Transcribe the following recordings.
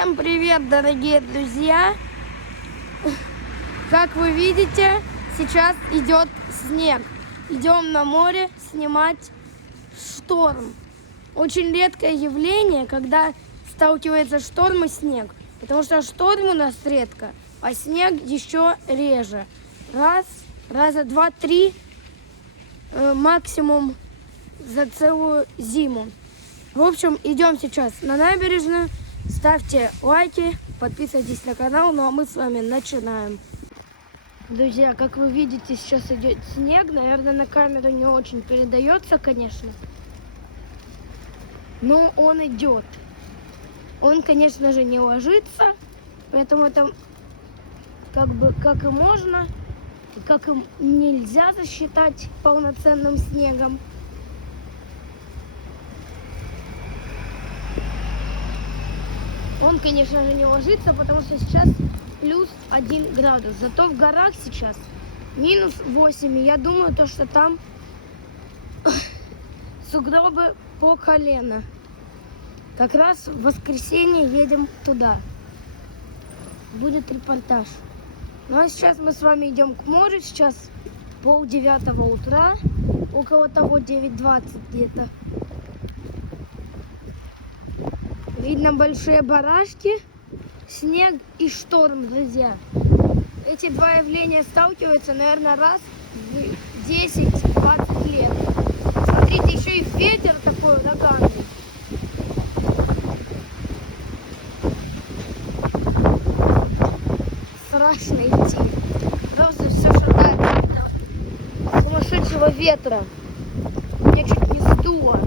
Всем привет, дорогие друзья! Как вы видите, сейчас идет снег. Идем на море снимать шторм. Очень редкое явление, когда сталкивается шторм и снег. Потому что шторм у нас редко, а снег еще реже. Раза два-три максимум за целую зиму. В общем, идем сейчас на набережную. Ставьте лайки, подписывайтесь на канал, ну а мы с вами начинаем. Друзья, как вы видите, сейчас идет снег. Наверное, на камеру не очень передается, конечно. Но он идет. Он, конечно же, не ложится. Поэтому это как и можно, как и нельзя засчитать полноценным снегом. Он, конечно же, не ложится, потому что сейчас плюс 1 градус. Зато в горах сейчас минус 8. И я думаю, что там сугробы по колено. Как раз в воскресенье едем туда. Будет репортаж. Ну а сейчас мы с вами идем к морю. Сейчас 8:30 утра. Около того 9:20 где-то. Видно большие барашки, снег и шторм, друзья. Эти два явления сталкиваются, наверное, раз в 10-20 лет. Смотрите, еще и ветер такой ураганный. Страшно идти. Просто все шатает от сумасшедшего ветра. Меня чуть не сдуло.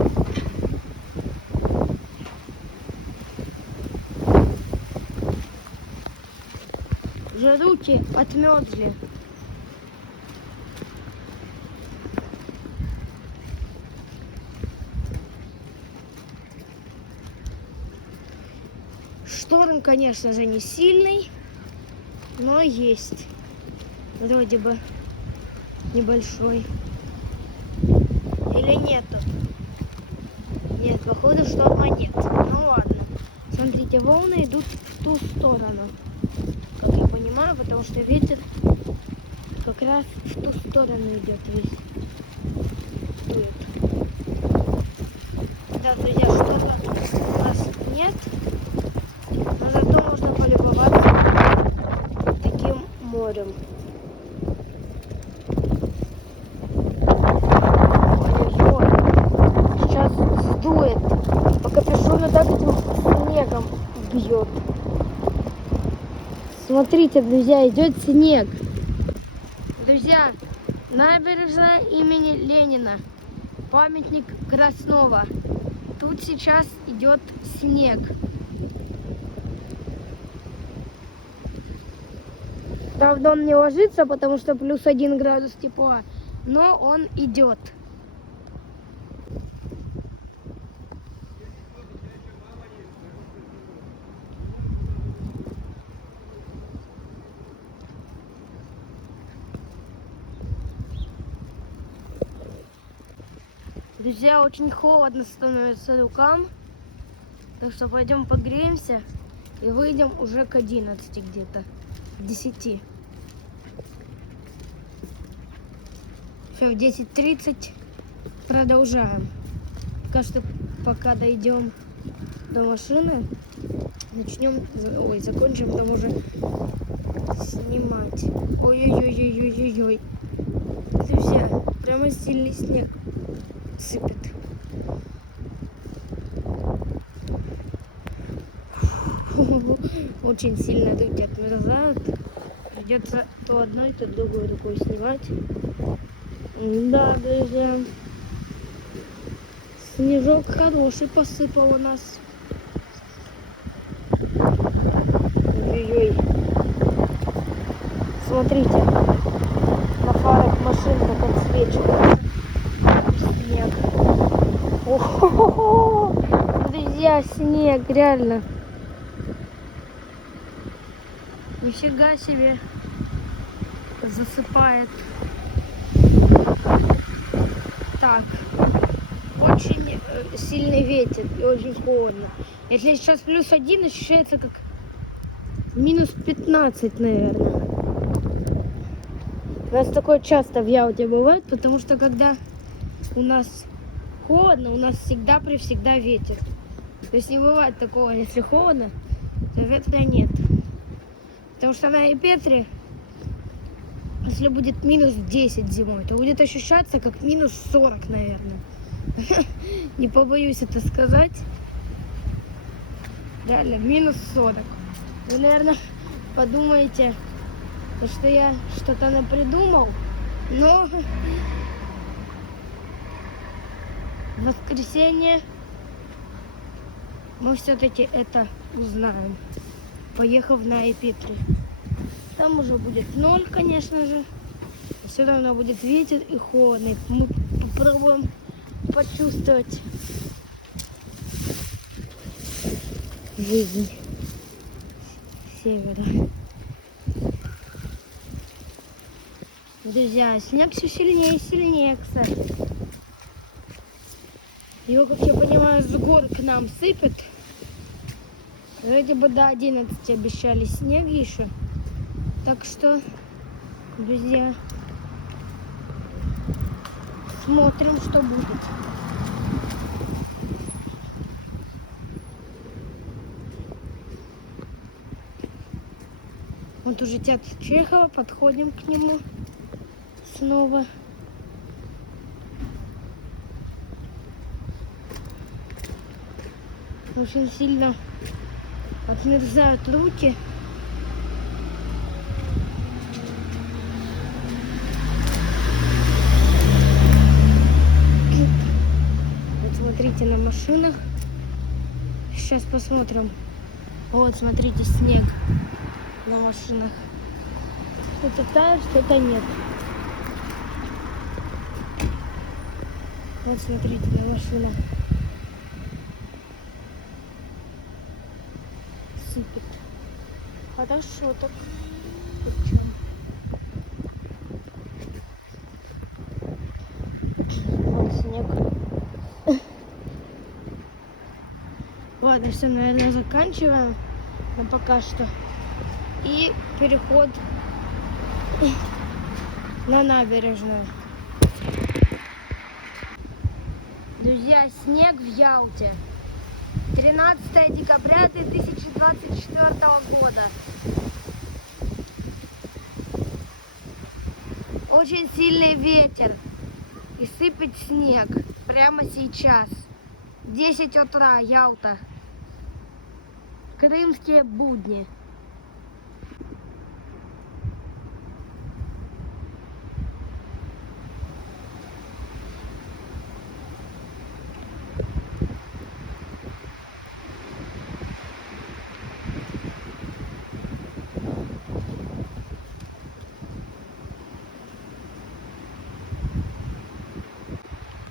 Уже руки отмерзли. Шторм, конечно же, не сильный, но есть. Вроде бы небольшой. Или нету? Нет, походу шторма нет. Ну ладно. Смотрите, волны идут в ту сторону. Как я понимаю, потому что ветер как раз в ту сторону идет весь. Дует. Да, друзья, шторма у нас нет. Но зато можно полюбоваться таким морем. Ой-ой-ой. Сейчас сдует. По капюшону так этим снегом бьет. Смотрите, друзья, идет снег. Друзья, набережная имени Ленина, памятник Краснова. Тут сейчас идет снег. Правда, он не ложится, потому что плюс 1 градус тепла, но он идет. Друзья, очень холодно становится рукам, так что пойдем погреемся и выйдем уже к 11 где-то, к 10. Все, в 10:30 продолжаем. Пока дойдем до машины, закончим там уже снимать. Ой-ой-ой-ой-ой-ой-ой. Друзья, прямо сильный снег сыпет. Очень сильно руки отмерзают. Придется то одной, то другой рукой снимать. Да, друзья. Снежок хороший посыпал у нас. Ой-ой-ой. Смотрите. На фарах машин как отсвечивает снег. О-хо-хо-хо! Друзья, снег, реально. Нифига себе. Засыпает. Так. очень сильный ветер и очень холодно. Если сейчас +1, ощущается как -15, наверное. У нас такое часто в Ялте бывает, потому что когда у нас холодно, у нас всегда ветер. То есть не бывает такого, если холодно, то ветра нет. Потому что на Ипетре, если будет -10 зимой, то будет ощущаться как -40, наверное. Не побоюсь это сказать. Реально, -40. Вы, наверное, подумаете, что я что-то напридумал, но в воскресенье мы все-таки это узнаем, поехав на Ипетру. Там уже будет 0, конечно же. Все равно будет ветер и холодно. Мы попробуем почувствовать жизнь севера. Друзья, снег все сильнее и сильнее, кстати. Его, как я понимаю, с гор к нам сыпет. Вроде бы до 11 обещали снег еще. Так что, друзья, смотрим, что будет. Вот уже театр Чехова, подходим к нему снова. Очень сильно отмерзают руки. Вот смотрите на машинах. Сейчас посмотрим. Вот, смотрите, снег на машинах. Что-то тает, что-то нет. Вот смотрите на машинах. Сыпет. Хорошо так. Причем. Вот снег. Ладно, все, наверное, заканчиваем. Но пока что. И переход на набережную. Друзья, снег в Ялте. 13 декабря 2024 года. Очень сильный ветер. И сыпет снег прямо сейчас. 10 утра, Ялта. Крымские будни.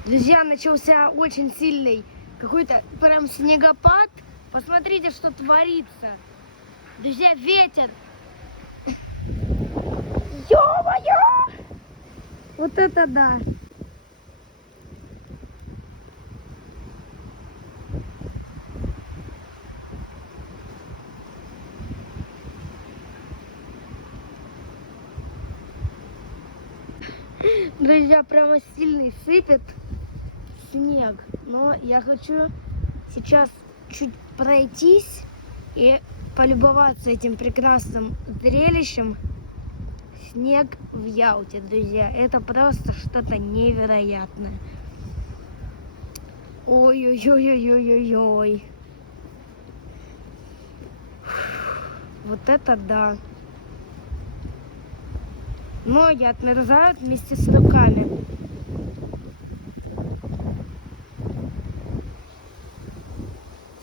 Друзья, начался очень сильный какой-то прям снегопад. Посмотрите, что творится. Друзья, ветер. Ё-моё! Вот это да. Друзья, прямо сильный сыпет снег. Но я хочу сейчас чуть пройтись и полюбоваться этим прекрасным зрелищем. Снег в Ялте, друзья. Это просто что-то невероятное. Ой-ой-ой-ой-ой-ой-ой. Вот это да. Ноги отмерзают вместе с руками.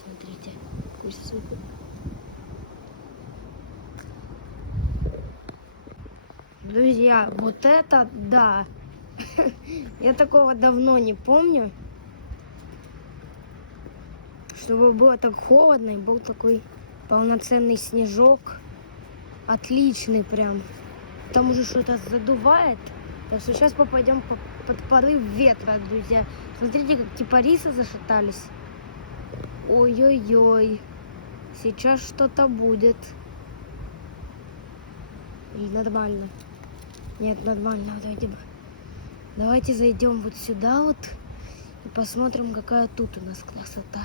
Смотрите, какой супер. Друзья, вот это да. Я такого давно не помню, чтобы было так холодно и был такой полноценный снежок. Отличный прям. Там уже что-то задувает. Так что сейчас попадем под порыв ветра, друзья. Смотрите, как кипарисы зашатались. Ой-ой-ой. Сейчас что-то будет. Или нормально? Нет, нормально. Давайте зайдем вот сюда вот и посмотрим, какая тут у нас красота.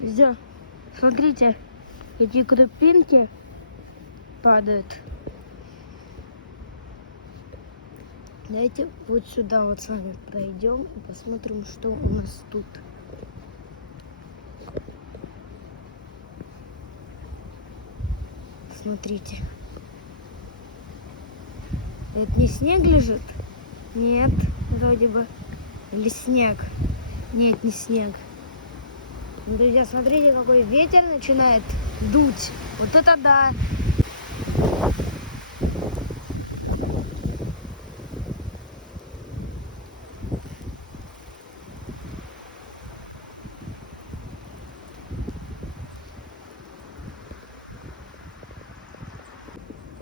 Друзья, смотрите, эти крупинки падают. Давайте вот сюда вот с вами пройдем и посмотрим, что у нас тут. Смотрите. Это не снег лежит? Нет, вроде бы. Или снег? Нет, не снег. Друзья, смотрите, какой ветер начинает дуть. Вот это да!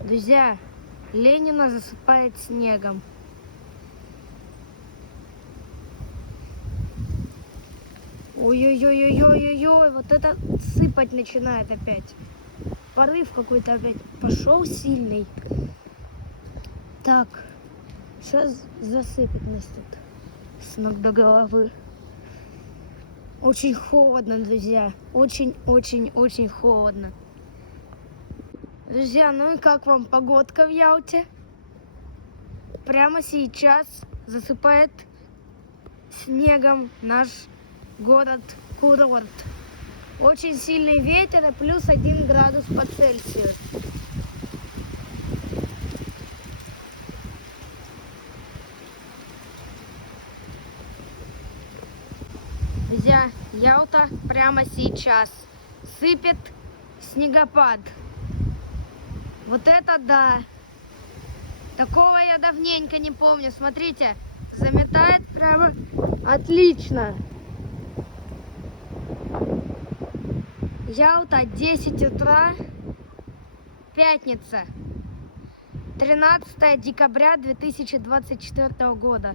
Друзья, Ленина засыпает снегом. Ой-ой-ой-ой-ой-ой-ой, вот это сыпать начинает опять. Порыв какой-то опять пошел сильный. Так, сейчас засыпет нас тут с ног до головы. Очень холодно, друзья. Очень-очень-очень холодно. Друзья, ну и как вам погодка в Ялте? Прямо сейчас засыпает снегом наш город-курорт. Очень сильный ветер и плюс 1 градус по Цельсию. Друзья, Ялта прямо сейчас. Сыпет снегопад. Вот это да! Такого я давненько не помню. Смотрите, заметает прямо отлично. Ялта, 10 утра, пятница, 13 декабря 2024 года.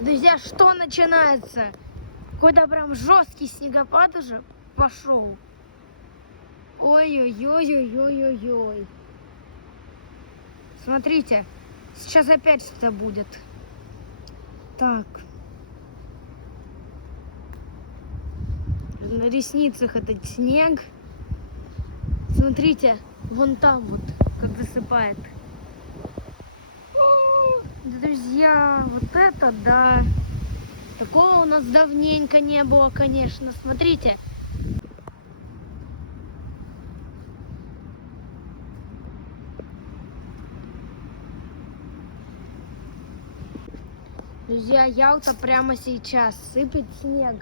Друзья, что начинается? Какой-то прям жесткий снегопад уже пошел. Ой-ой-ой-ой-ой-ой-ой. Смотрите, сейчас опять что-то будет. Так. На ресницах этот снег. Смотрите, вон там вот, как засыпает. Друзья, вот это да! Такого у нас давненько не было, конечно. Смотрите. Друзья, Ялта прямо сейчас сыпет снег.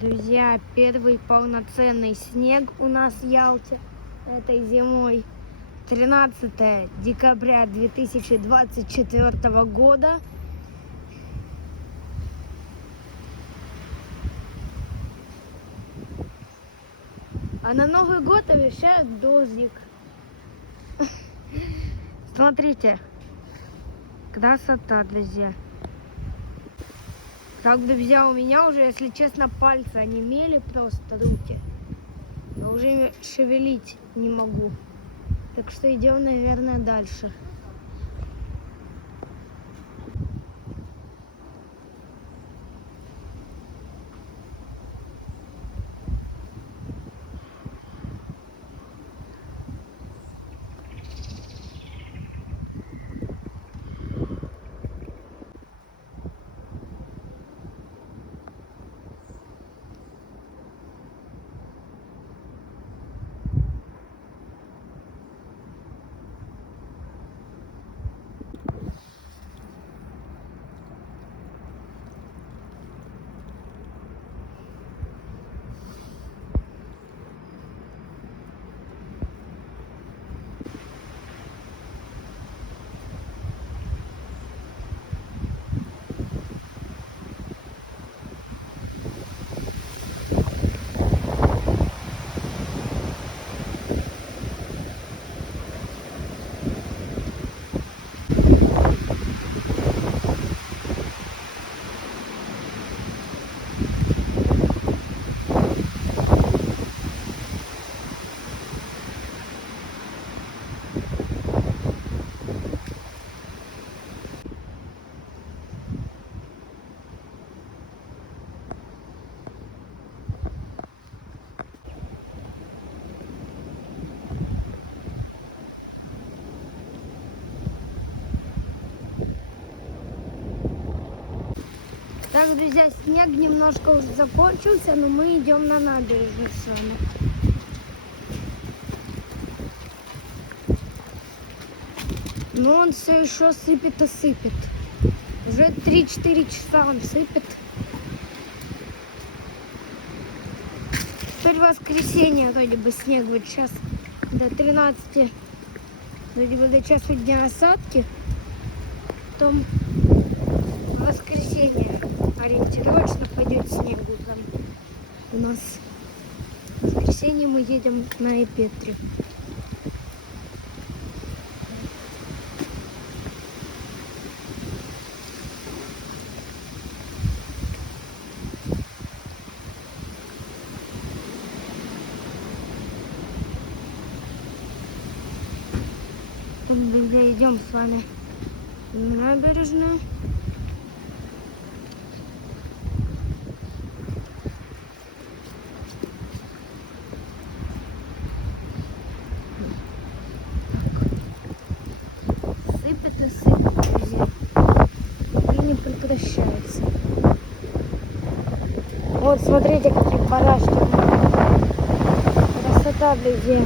Друзья, первый полноценный снег у нас в Ялте этой зимой. 13 декабря 2024 года. А на Новый год обещают дождик. Смотрите, красота, друзья. Так, друзья, у меня уже, если честно, пальцы онемели просто, руки. Я уже шевелить не могу. Так что идем, наверное, дальше. Так, друзья, снег немножко уже закончился, но мы идем на набережную с вами. Но он все еще сыпет и сыпет. Уже 3-4 часа он сыпет. Теперь воскресенье, вроде бы снег будет сейчас до 13, вроде бы до часу дня осадки. Потом в воскресенье ориентировочно пойдет снег утром. У нас в воскресенье мы едем на Эпетрию. Друзья, идем с вами на набережную. Сыпет и сыпет, друзья. И не прекращается. Вот, смотрите, какие барашки. Красота, друзья.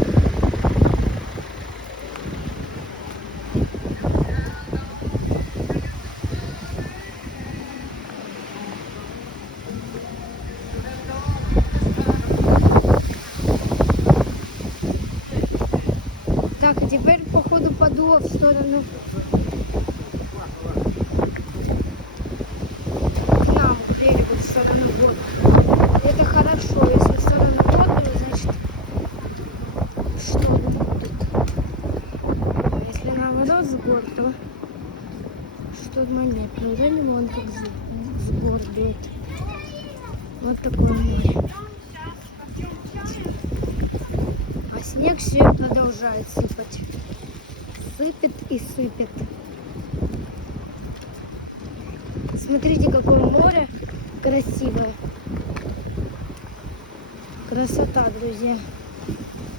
Так, а теперь, походу, подуло в сторону к нам, к берегу, в сторону гор. Это хорошо, если в сторону гор, значит, что будет. Если наоборот с гор, то что-то нет. Неужели вон как с гор бьет? Вот такое море. А снег все продолжает сыпать. Сыпет и сыпет. Смотрите, какое море красивое. Красота, друзья.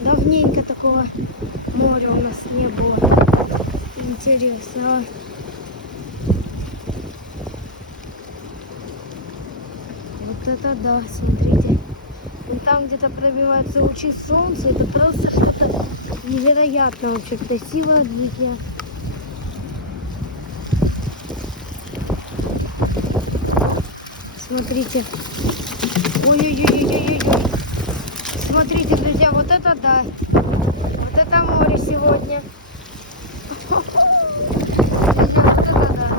Давненько такого моря у нас не было. Интересно. Вот это да, смотрите. И там где-то пробиваются лучи солнца. Это просто что-то невероятно вообще красивое, друзья. Смотрите. Ой-ой-ой-ой-ой-ой. Смотрите, друзья, вот это да. Вот это море сегодня. Друзья, вот это да.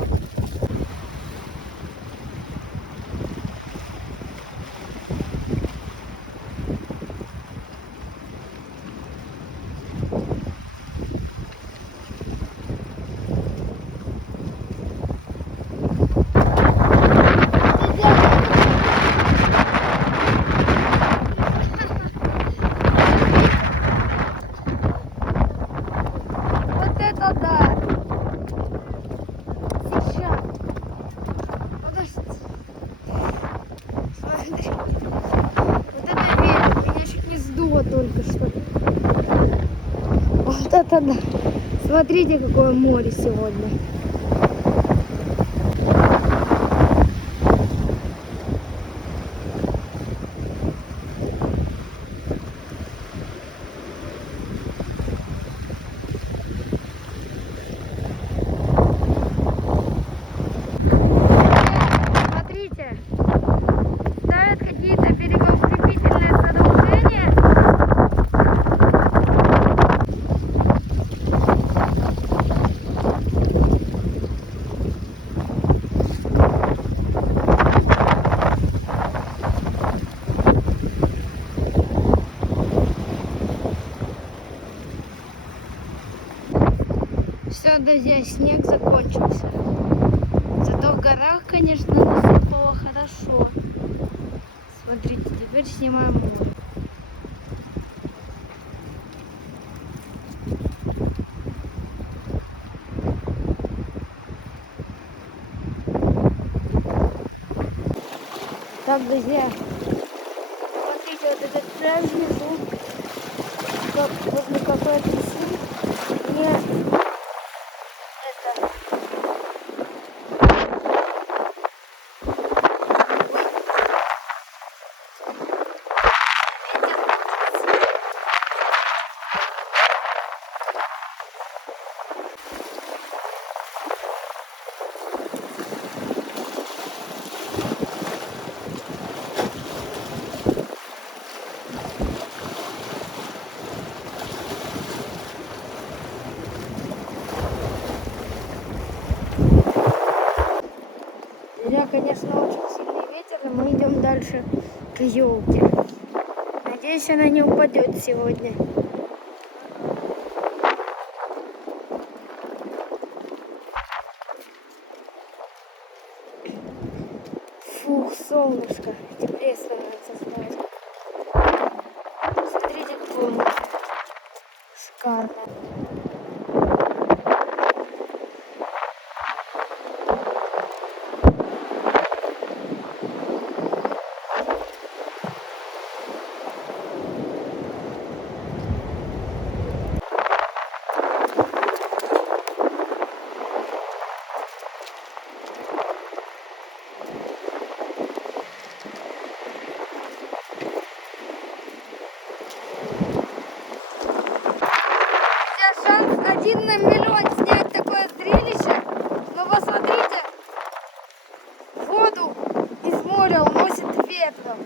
Вот это ветер, меня чуть не сдуло только что. Вот это да. Смотрите, какое море сегодня. Смотрите, ставят какие-то берегоукрепительные сооружения. Все, друзья, снег закончился. Зато в горах, конечно, насыпало хорошо. Смотрите, теперь снимаем море. Так, друзья, смотрите, вот этот пляж внизу, как возле кафе апельсин. Мне это... Я, конечно, очень сильный ветер, но мы идем дальше к елке. Надеюсь, она не упадет сегодня. Фух, солнышко. Теплее становится сразу. Смотрите, какое море. Шикарное. Шанс 1 на миллион снять такое зрелище. Но посмотрите, воду из моря уносит ветром.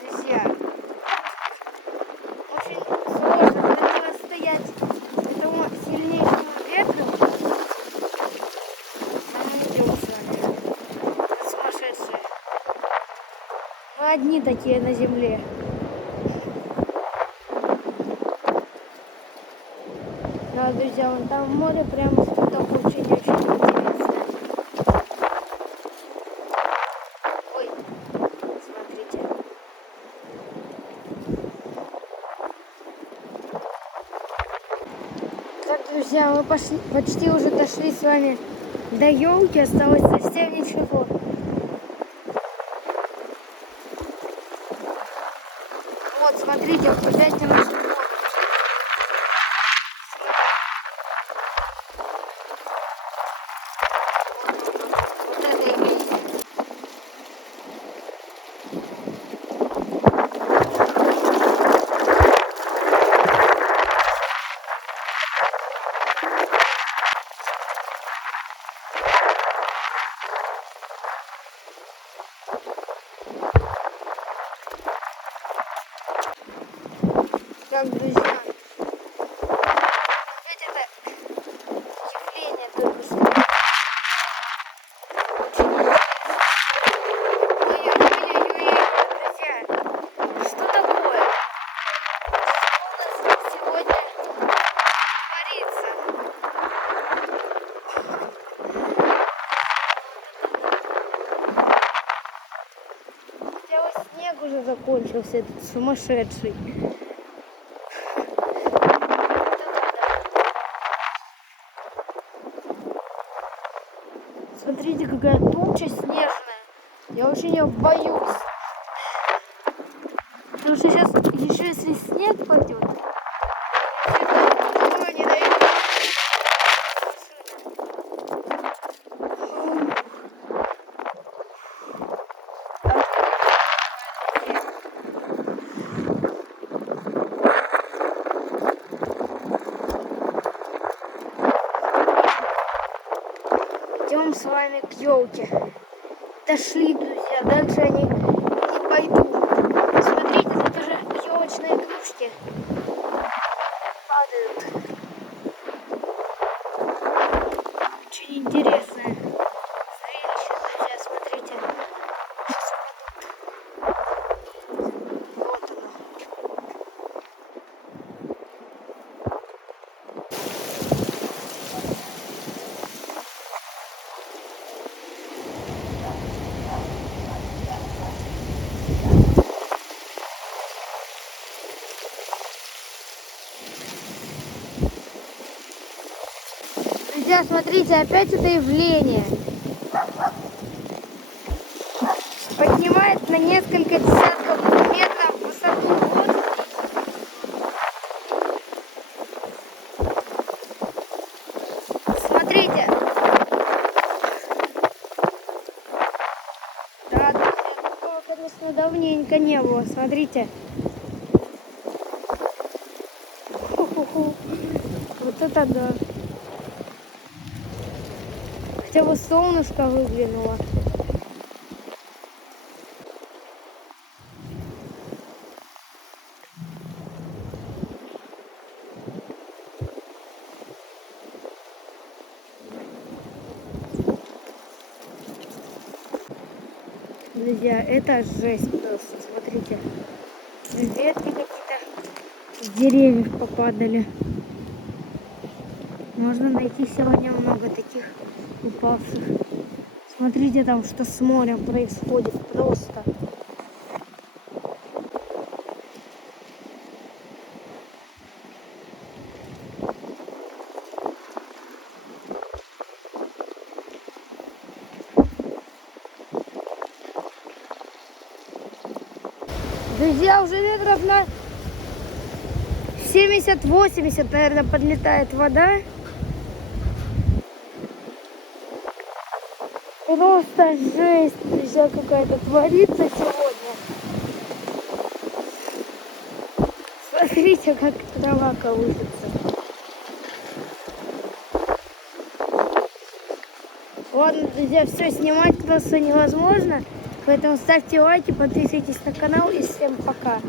Друзья, очень сложно противостоять этому сильнейшему ветру. А мы идем с вами. Сумасшедшие. Мы одни такие на земле. Да, друзья, вон там море прямо что-то очень-очень интересное. Ой, смотрите. Так, друзья, мы почти уже дошли с вами до елки, осталось совсем ничего. Вот, смотрите, опять немножко. Вот это имеется. Так, друзья, ведь это явление только что. Ой-ой-ой-ой-ой, друзья, что такое? Что у нас сегодня творится? Хотя вот снег уже закончился, этот сумасшедший. Смотрите, какая туча снежная. Я очень ее боюсь. Потому что сейчас, еще если снег пойдет, не дает. Идем с вами к елке. Дошли, друзья, дальше они не пойдут. Смотрите, тут уже елочные игрушки падают. Очень интересное зрелище, друзья, смотрите. Вот оно. Друзья, смотрите, опять это явление. Поднимает на несколько десятков метров высоту воздух. Смотрите. Да, друзья, такого, конечно, давненько не было. Смотрите. Вот это да. Хотя бы солнышко выглянуло. Друзья, это жесть просто. Смотрите. Ветки какие-то с деревьев попадали. Можно найти сегодня много таких упавших. Смотрите там, что с морем происходит просто. Друзья, уже метров на 70-80, наверное, подлетает вода. Просто жесть, друзья, какая-то творится сегодня. Смотрите, как трава колышется. Ладно, друзья, все, снимать просто невозможно. Поэтому ставьте лайки, подписывайтесь на канал и всем пока.